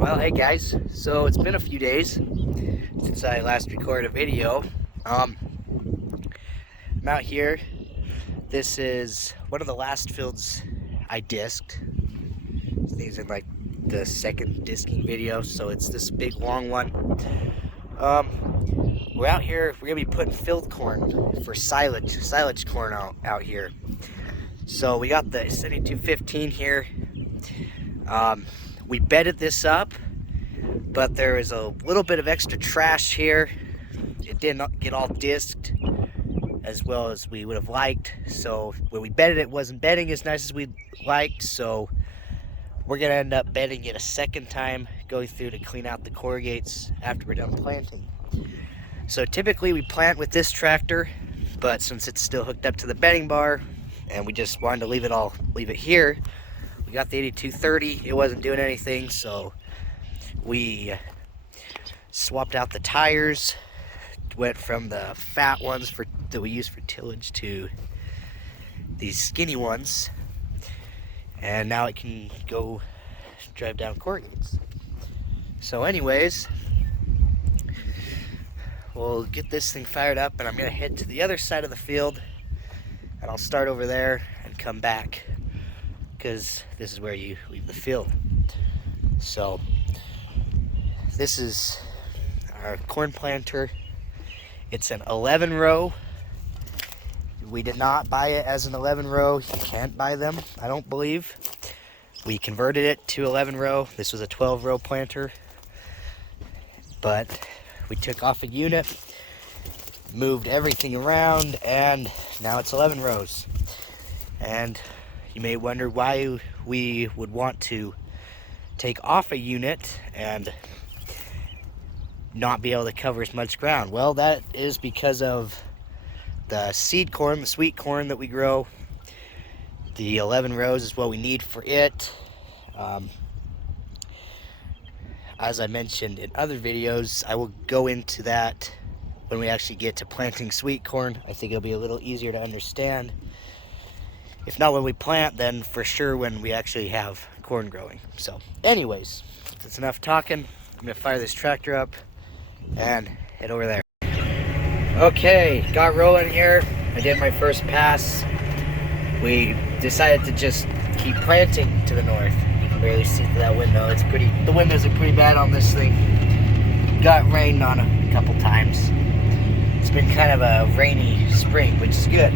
Well, hey guys, so it's been a few days since I last recorded a video. I'm out here. This is one of the last fields I disked. These are like the second disking video, so it's this big long one. We're out here, we're gonna be putting field corn for silage corn out here. So we got the 7215 here. We bedded this up, but there is a little bit of extra trash here. It did not get all disked as well as we would have liked. So when we bedded it, wasn't bedding as nice as we'd liked. So we're gonna end up bedding it a second time, going through to clean out the corrugates after we're done planting. So typically we plant with this tractor, but since it's still hooked up to the bedding bar and we just wanted to leave it here, we got the 8230. It wasn't doing anything, so we swapped out the tires, went from the fat ones that we use for tillage to these skinny ones, and now it can go drive down corrugates. So anyways, we'll get this thing fired up, and I'm gonna head to the other side of the field, and I'll start over there and come back, because this is where you leave the field. So this is our corn planter. It's an 11 row. We did not buy it as an 11 row. You can't buy them, I don't believe. We converted it to 11 row. This was a 12 row planter, but we took off a unit, moved everything around, and now it's 11 rows. And you may wonder why we would want to take off a unit and not be able to cover as much ground. Well, that is because of the seed corn, the sweet corn that we grow. The 11 rows is what we need for it. As I mentioned in other videos, I will go into that when we actually get to planting sweet corn. I think it'll be a little easier to understand. If not when we plant, then for sure when we actually have corn growing. So anyways, that's enough talking. I'm gonna fire this tractor up and head over there. Okay, got rolling here. I did my first pass. We decided to just keep planting to the north. You can barely see through that window. The windows are pretty bad on this thing. Got rained on a couple times. It's been kind of a rainy spring, which is good.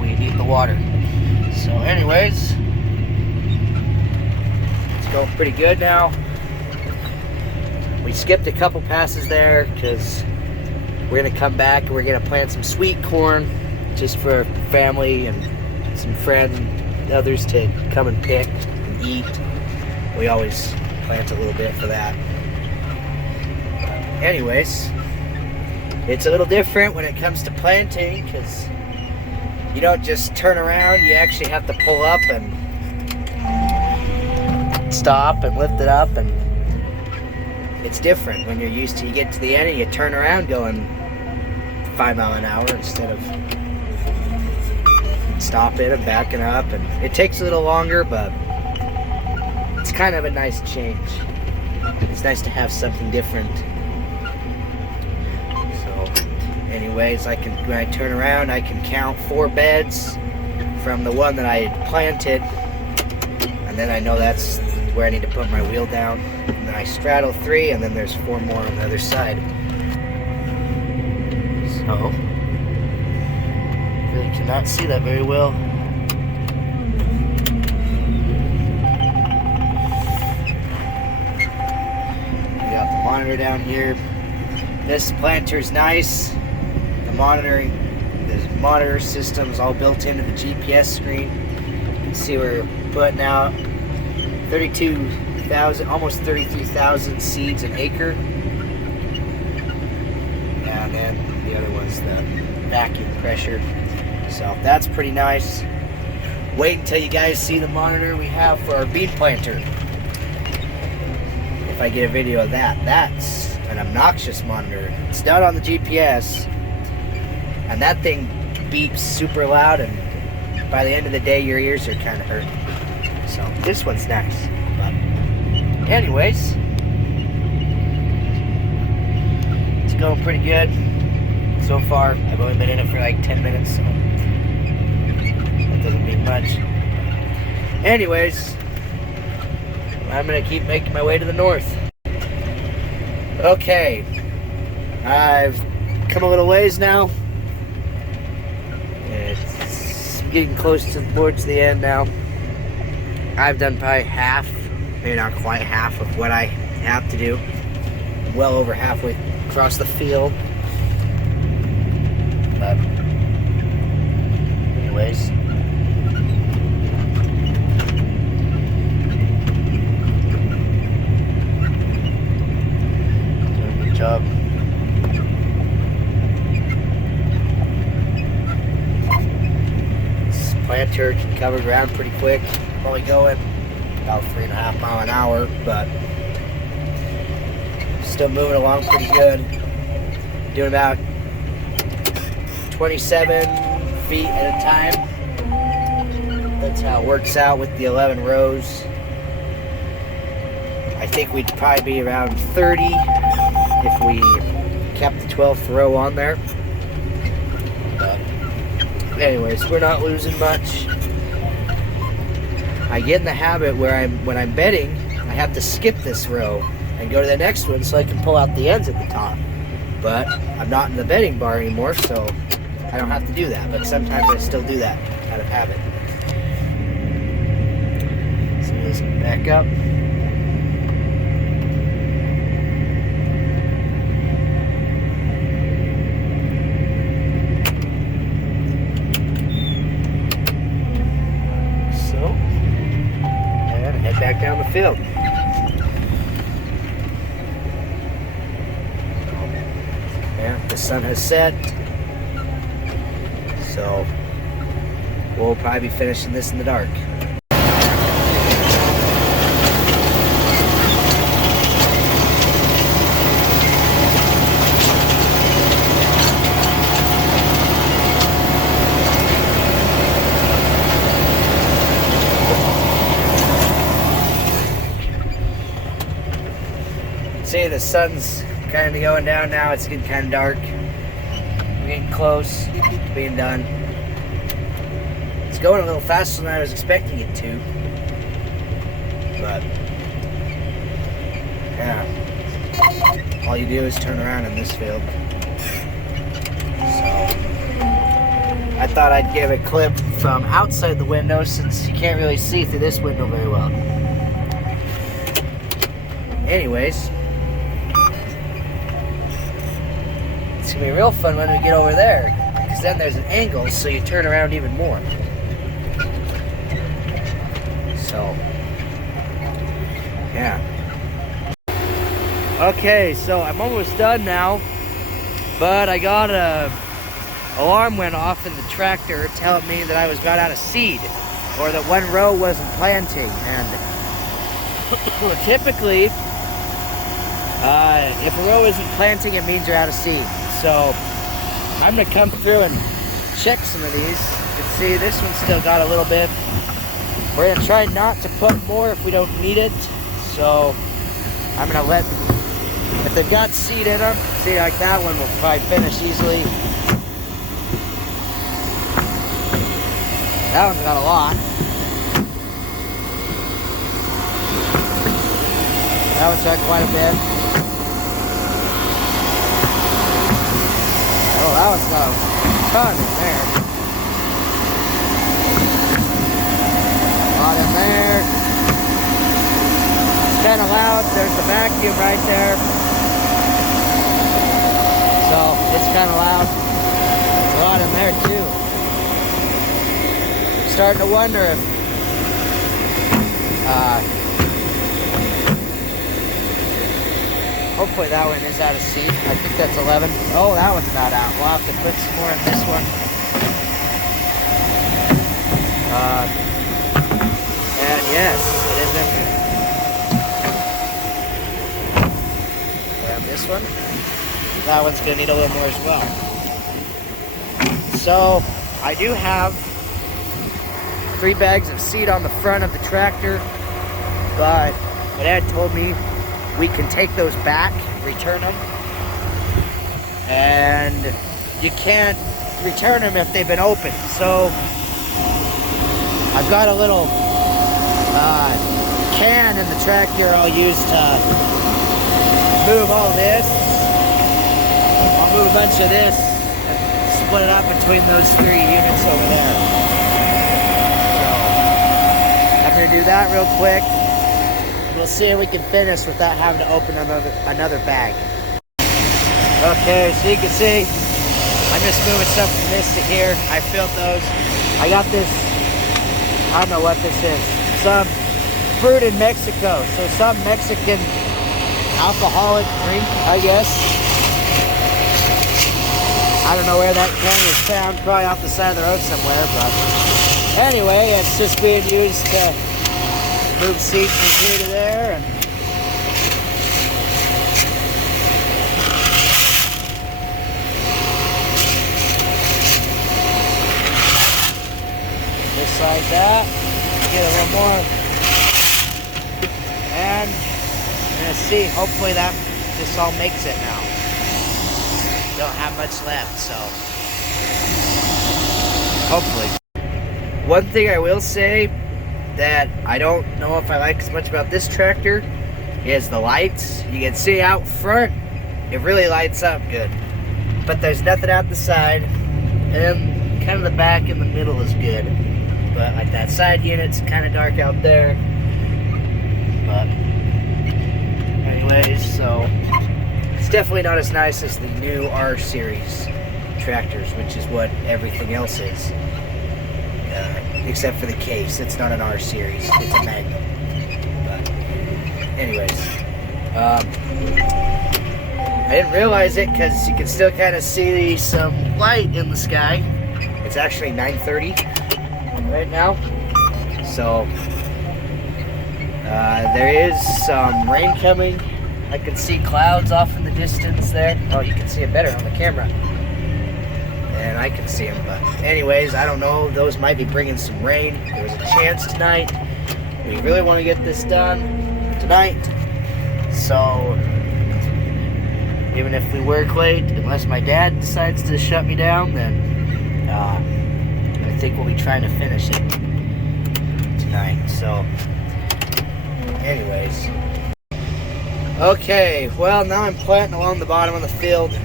We need the water. So anyways, it's going pretty good now. We skipped a couple passes there because we're gonna come back and we're gonna plant some sweet corn just for family and some friends and others to come and pick and eat. We always plant a little bit for that. Anyways, it's a little different when it comes to planting because you don't just turn around, you actually have to pull up and stop and lift it up, and it's different when you're used to, you get to the end and you turn around going 5 miles an hour instead of stopping and backing up, and it takes a little longer, but it's kind of a nice change. It's nice to have something different. Anyways, when I turn around, I can count 4 beds from the one that I had planted, and then I know that's where I need to put my wheel down. And then I straddle 3, and then there's 4 more on the other side. So, really cannot see that very well. We got the monitor down here. This planter's nice. The monitor system's all built into the GPS screen. You can see we're putting out 32,000, almost 33,000 seeds an acre. And then the other one's the vacuum pressure. So that's pretty nice. Wait until you guys see the monitor we have for our bean planter. If I get a video of that, that's an obnoxious monitor. It's not on the GPS. And that thing beeps super loud, and by the end of the day, your ears are kind of hurting. So this one's nice. But anyways, it's going pretty good so far. I've only been in it for like 10 minutes, so that doesn't mean much. Anyways, I'm gonna keep making my way to the north. Okay, I've come a little ways now. It's getting close towards the end now. I've done probably half, maybe not quite half of what I have to do. Well over halfway across the field. But anyways, doing a good job. This planter can cover ground pretty quick. I'm only going about 3.5 miles an hour, but still moving along pretty good. Doing about 27 feet at a time. That's how it works out with the 11 rows. I think we'd probably be around 30 if we kept the 12th row on there. But anyways, we're not losing much. I get in the habit where when I'm bedding, I have to skip this row and go to the next one so I can pull out the ends at the top. But I'm not in the bedding bar anymore, so I don't have to do that. But sometimes I still do that out of habit. So let's back up. Back down the field. Yeah, the sun has set, so we'll probably be finishing this in the dark. See, the sun's kind of going down now. It's getting kind of dark. We're getting close to being done. It's going a little faster than I was expecting it to. But, yeah. All you do is turn around in this field. So, I thought I'd give a clip from outside the window since you can't really see through this window very well. Anyways, it's gonna be real fun when we get over there, because then there's an angle, so you turn around even more. So, yeah. Okay, so I'm almost done now, but I got a alarm went off in the tractor telling me that I was got out of seed, or that one row wasn't planting, and typically, if a row isn't planting, it means you're out of seed. So I'm gonna come through and check some of these. You can see this one's still got a little bit. We're gonna try not to put more if we don't need it. So I'm gonna let, if they've got seed in them, see, like that one will probably finish easily. That one's got a lot. That one's got quite a bit. Oh, that one's got a ton in there. A lot in there. It's kind of loud. There's the vacuum right there. So, it's kind of loud. There's a lot in there, too. I'm starting to wonder if hopefully that one is out of seed. I think that's 11. Oh, that one's not out. We'll have to put some more in this one. And yes, it is empty. And this one. That one's going to need a little more as well. So, I do have 3 bags of seed on the front of the tractor, but my dad told me we can take those back, return them, and you can't return them if they've been opened. So I've got a little can in the tractor I'll use to move all this. I'll move a bunch of this and split it up between those 3 units over there. So I'm gonna do that real quick. We'll see if we can finish without having to open another bag. Okay, so you can see I'm just moving stuff from this to here. I filled those. I got this, I don't know what this is. Some fruit in Mexico. So some Mexican alcoholic drink, I guess. I don't know where that can was found. Probably off the side of the road somewhere. But anyway, it's just being used to move seeds from here to there. And just like that. Get a little more. And I'm gonna see, hopefully that this all makes it now. Don't have much left, so hopefully. One thing I will say that I don't know if I like as much about this tractor is the lights. You can see out front, it really lights up good. But there's nothing out the side, and kind of the back and the middle is good. But like that side unit's kind of dark out there. But anyways, so it's definitely not as nice as the new R series tractors, which is what everything else is, except for the case. It's not an R series, it's a Magnum. But anyways, I didn't realize it because you can still kind of see some light in the sky. It's actually 9:30 right now, so there is some rain coming. I can see clouds off in the distance there. Oh, you can see it better on the camera. And I can see them, but anyways, I don't know. Those might be bringing some rain. There was a chance tonight. We really want to get this done tonight. So, even if we work late, unless my dad decides to shut me down, then I think we'll be trying to finish it tonight. So, anyways. Okay, well, now I'm planting along the bottom of the field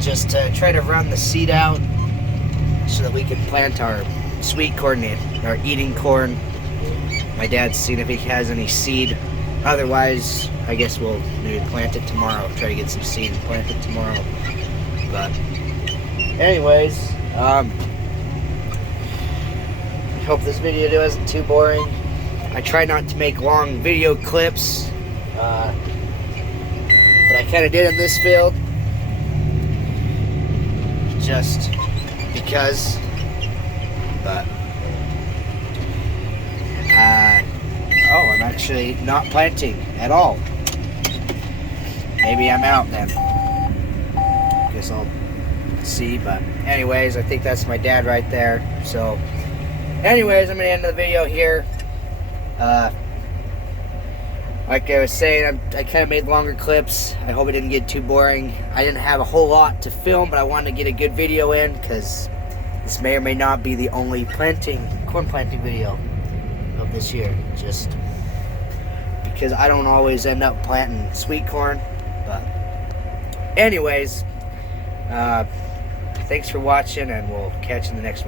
just to try to run the seed out so that we can plant our sweet corn in, our eating corn. My dad's seeing if he has any seed. Otherwise, I guess we'll maybe plant it tomorrow. Try to get some seed and plant it tomorrow. But anyways, I hope this video isn't too boring. I try not to make long video clips, but I kind of did in this field, just because. But oh, I'm actually not planting at all. Maybe I'm out then. Guess I'll see. But anyways, I think that's my dad right there. So anyways, I'm gonna end the video here. Like I was saying, I kind of made longer clips. I hope it didn't get too boring. I didn't have a whole lot to film, but I wanted to get a good video in because this may or may not be the only corn planting video of this year. Just because I don't always end up planting sweet corn. But anyways, thanks for watching, and we'll catch you in the next one.